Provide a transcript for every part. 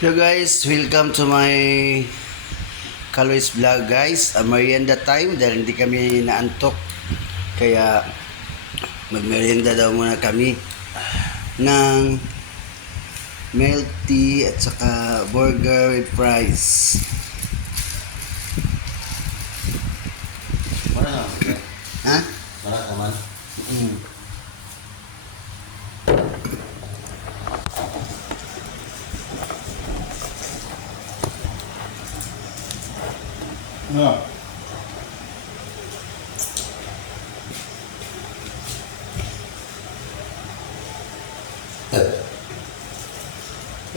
Hello guys, welcome to my Kaloy's vlog guys. Merienda time dahil hindi kami naantok. Kaya magmerienda daw muna kami ng milk tea at saka burger with fries. Mana Ha? mana kaman? No.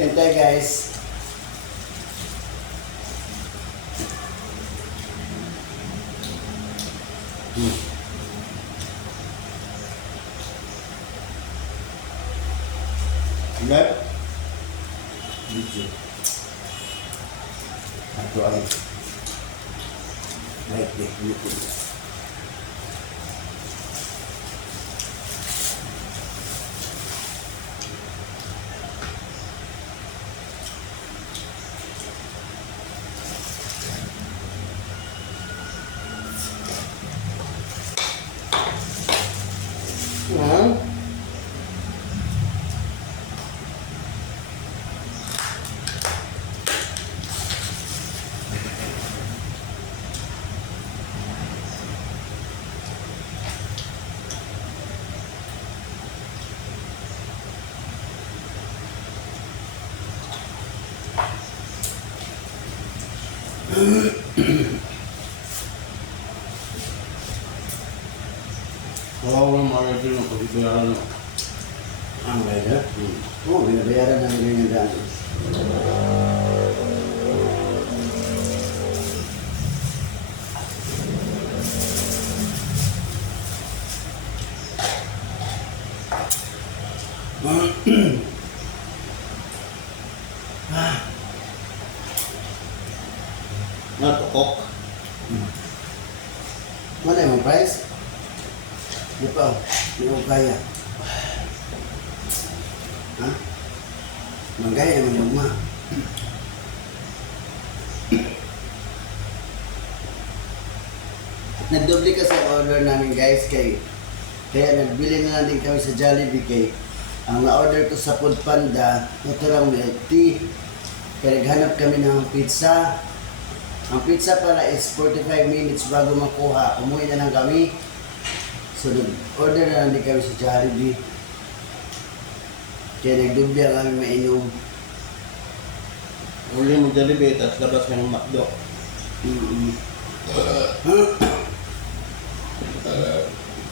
Yan tayo guys. Enggak? Video. Ako ay like the YouTube. Kalau orang mana itu nak pergi jalan, Ang gaya? Oo, binabayaran namin yung daan. nak tokok. Mana yung price? Di pa, hindi ko kaya. Ha? Manggaya naman yung ma. Nagdoble kasi ang order namin guys kaya nagbili na lang din kami sa Jollibee kay ang na-order ko sa Food Panda ito lang milk tea. Kaya naghanap kami ng pizza. Ang pizza pala is 45 minutes bago makuha. Umuwi na lang kami. So nag-order na lang din kami sa Jollibee. Kaya nagdoble ang aming mainom. Uli mo Jollibee, tas labas ka ng McDo.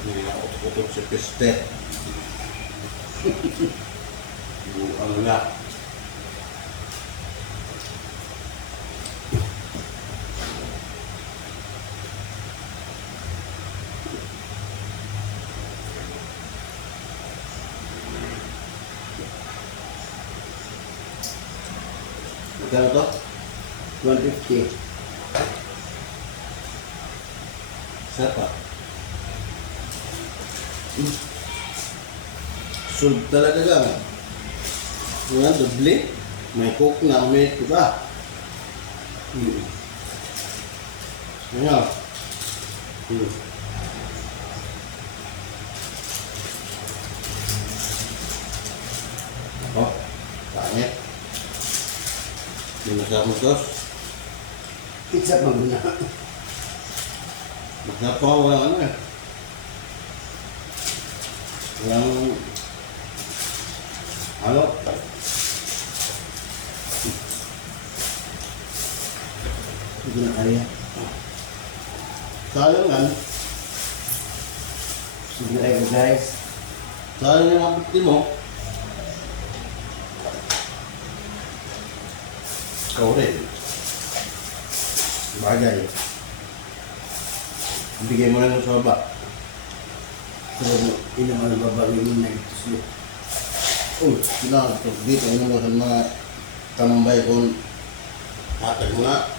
Hindi ako tutup si Peste. Ang nga. Magkano to? 150. Siapa? Sulp talaga ka. Nga, doble. May coke na, may iba. Ano? Oh, pangit. Hindi masarap mo sos. Pizza pa muna. Masarap pa walang ano eh. Walang halo. Hindi na kaya. Sayang yan. Sige na kayo guys. Sayang yung abot mo. Ikaw rin. Bagay. Bigay mo lang sa baba. Pero inaman ang babae mo na ito siya. Oh, sila dito ano sa mga tambay kung hatag mo na.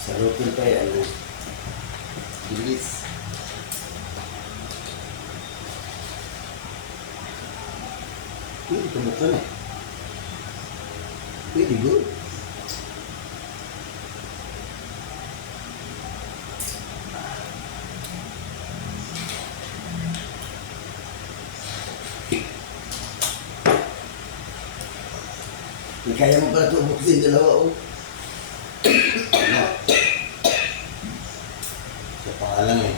Sa rotin pa yan. Bilis. Tumuksan eh. Pwede good. Kaya mo pala ito ubuksin dalawa, oh. Ano? Sa pangalan eh.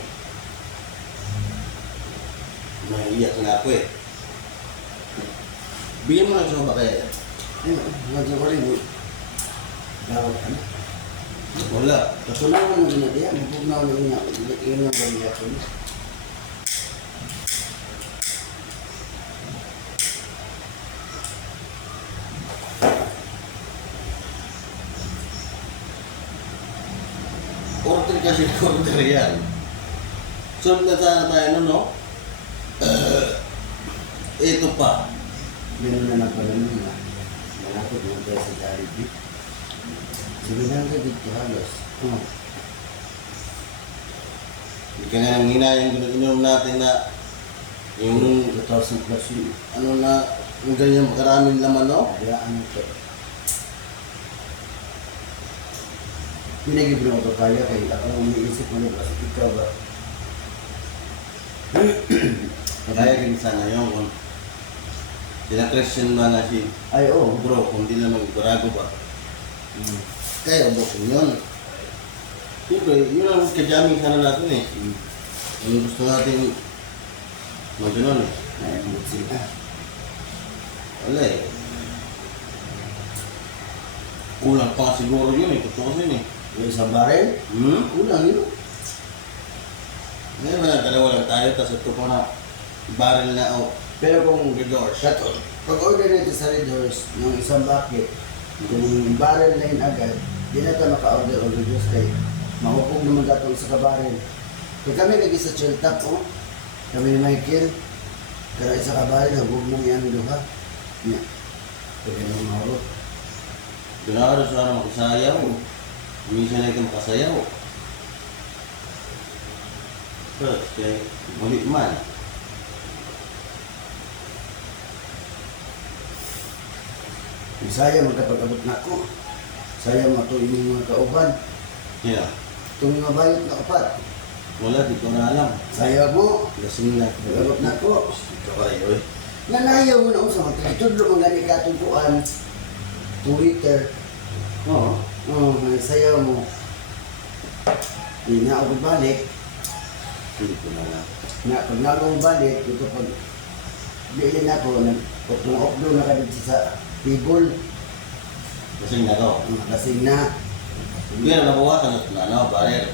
Mahiiyak na ako eh. Bigyan mo lang siya ba kaya? Ayun, nagyan ko rin, oh. Gawag ka na. Wala. Kasunawan na ginadiya, mapugnaw na niya. Yun yung gawin ko. Order kasi order yan. Sunod na sana tayo nun, no? Ito pa. Ganun na lang pala nun na. Malapot mo tayo sa Jollibee. Sige lang ka dito halos. Oh. Hindi ka nga nang hinayang inom natin na yung 2,000 plus yun. ano na yung ganyan karaming laman, no? Kaya ano to. Pinagibin ako to kaya kaya ako umiisip mo na kasi ikaw ba? Kaya rin sana yun kung sina-Christian ba na si Ay oo. bro, kung di lang mag-barago ba. Kaya ubukin yun. Siyempre, yun ang kajaming sana natin eh. Yung gusto natin mag-ganon eh. Ay, mo sila. Wala eh. Kulang pa nga siguro yun eh. Totoo yun eh. Yung isang barel, kulang yun. Ngayon na dalawa lang tayo, tapos ito pa na barrel na o Pero kung Red Horse. pag-order nito sa Red Horse ng isang bucket, kung barrel na yun agad, di na tayo maka-order o reduce kay mahupog naman datong sa kabarel. Kung kami lagi sa chill top, oh, kami ni Michael, kaya isa kabarel, hubog nang yan duha. Yan. Kaya nang mahulog. Ginagawa sa ano makasayaw. Minsan na ito makasayaw. Pero, kaya muli man. Saya magkapag-abot na ako. Saya matuloy yung mga kauban. Yeah. Itong mga bayot na upat. Wala, di ko na alam. Saya mo, Lasing na. nag-abot na ako. Ito kayo eh. Nanayaw mo na usang mga tutulog mga gani katungkuan. 2 liter. Oo. Oo, sayaw mo. Hindi na ako balik. Hindi ko na alam. Pag na akong balik, ito pag bilin ako, nag-upload na ka dito sa table. Lasing na to. Lasing na. Pero nabawasan na ano, barrel.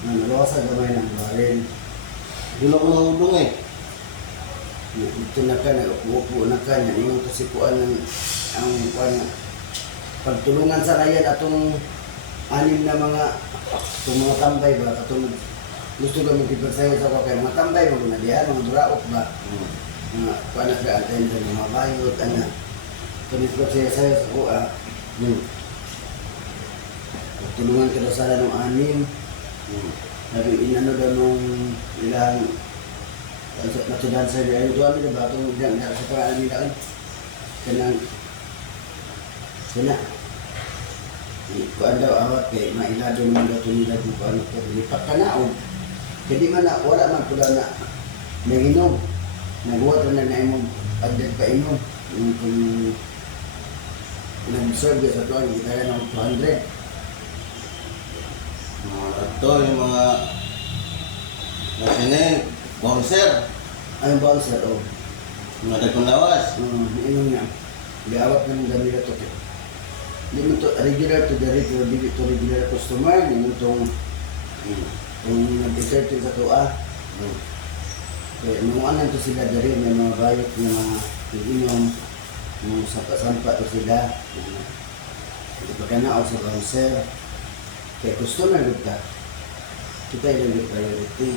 Nalawa sa gamay ng baril. Doon ako nahulong eh. Ito na ka, nag-upo na ka, naningon to si Kuan ang Kuan nga. Pagtulungan sa rayan atong anim na itong mga tambay ba, katulad gusto kami kipagsayo sa ko kaya mga tambay mo na diyan, mga duraok ba, mga Kuan na ka, antayin na mga bayot, ana. Tulis ko siya sayo sa Kuha. Pagtulungan ka daw sana ng anim. Sabi, inano daw nung ilang natudan sa iyo doon nila ba itong ilang sa paraan nila kan kanang sana kuan daw awat kay mailado naman daw ito nila kung paano ito lipat ka na o hindi man na wala man pula na nanginom nagbuhat na imong agad pa inom kung nag-serve sa tuwan kita ka ng 200. Ito yung mga nasineng, bouncer, Ano ba ang sir? Oh. mga dagkong lawas. Inom niya. Gawat ng dami na ito. Hindi mo to regular to the regular, hindi to regular customer. Hindi mo itong nag-dessert sa tuwa. Kaya nung ano to sila dari, may mga bayot na mga inom, nung sampa-sampa to sila. Hindi pa ka na sa bouncer. Kaya customer ka. Kita yung priority.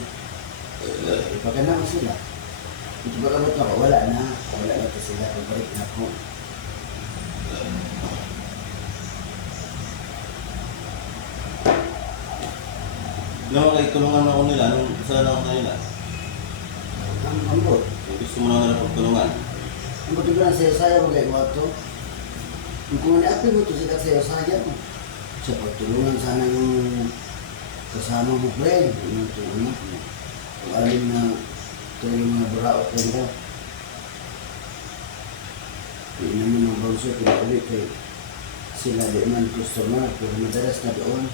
Ipagana mo sila. Ito ba kamot na ko? Wala na. Wala na ito sila. Pagbalik na ako. Nung tulungan ako nila, nung kasalanan ako sa nila, Ang ambot. yung gusto mo na nila pagtulungan. Ang buti ba na sayo-sayo mo kayo mo ito? Kung ni-api mo ito sila sayo-sayo mo. Sa pagtulungan sana yung kasama mo friend. Yung ito ano. Kung alim na ito yung mga buraot ko nila. Hindi naman ang sponsor pinaulit kay sila di man customer pero madalas na doon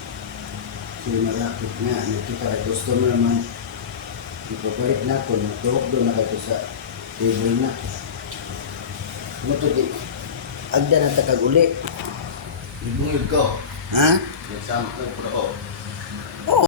sila malapit nga nakita kay customer man ipapalit na ko natuhok doon na kayo sa table na di agda na takag uli Ibungid ko. ha? Nagsama ko, pero